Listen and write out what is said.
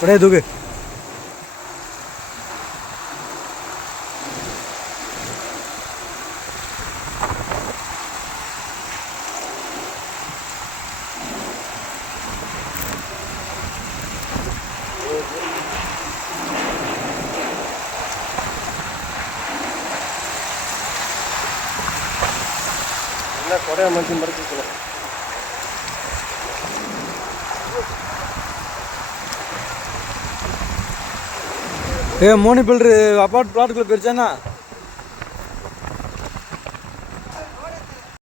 கொடையை தூக்கு. கொடையை மனுஷன் மறுக்கலாம். ஏ மோனி பில்டரு அப்பார்ட் பிளாட்டுக்குள்ளே போயிருச்சாண்ணா.